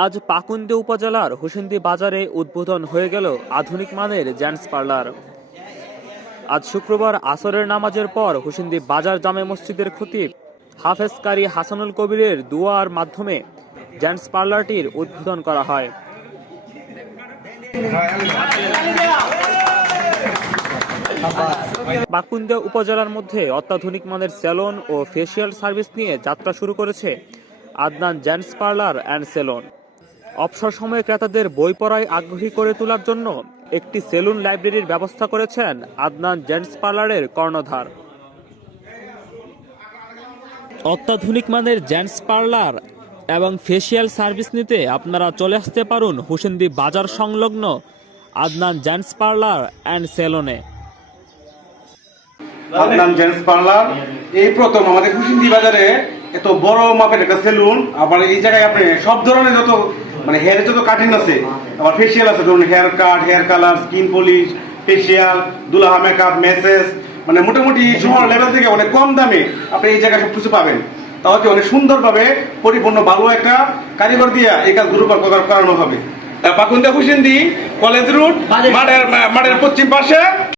আজ পাকুন্দে উপজেলার হোসেন্দি বাজারে উদ্বোধন হয়ে গেল আধুনিক মানের জেন্টস পার্লার। আজ শুক্রবার আসরের নামাজের পর হোসেন্দি বাজার জামে মসজিদের খতিব হাফেজ কারি হাসানুল কবিরের দুয়ার মাধ্যমে জেন্টস পার্লারটির উদ্বোধন করা হয়। বাকুন্দা উপজেলার মধ্যে অত্যাধুনিক মানের সেলুন ও ফেসিয়াল সার্ভিস নিয়ে যাত্রা শুরু করেছে Adnan gents parlour and salon. অবসর সময়ে ক্রেতাদের বই পড়ায় আগ্রহী করে তোলার জন্য একটি সেলুন লাইব্রেরির ব্যবস্থা করেছেন আদনান জেন্টস পার্লারের কর্ণধার। অত্যাধুনিক মানের জেন্টস পার্লার এবং ফেসিয়াল সার্ভিস নিতে আপনারা চলে আসতে পারুন হুসেন্দি বাজার সংলগ্ন আদনান জেন্টস পার্লার অ্যান্ড সেলুনে। আদনান জেন্টস পার্লার এই প্রথম আমাদের কুশিন্দি বাজারে এত বড় মাপের একটা সেলুন আবার এই জায়গায় আপনি সব ধরনের যত মানে হেয়ারের যত কাটিং আছে আবার ফেসিয়াল আছে ধরুন hair cut hair colour skin polish facial দুলাহা makeup massage মানে মোটামুটি সময় লেভেল থেকে অনেক কম দামে আপনি এই জায়গায় সব কিছু পাবেন। তাহলে কি অনেক সুন্দরভাবে পরিপূর্ণ ভালো একটা কারিগর দিয়া এই কাজগুলো করা- করানো হবে। পাকুন্দা কুশিন্দি কলেজ রুট মাঠের মাঠের পশ্চিম পাশে।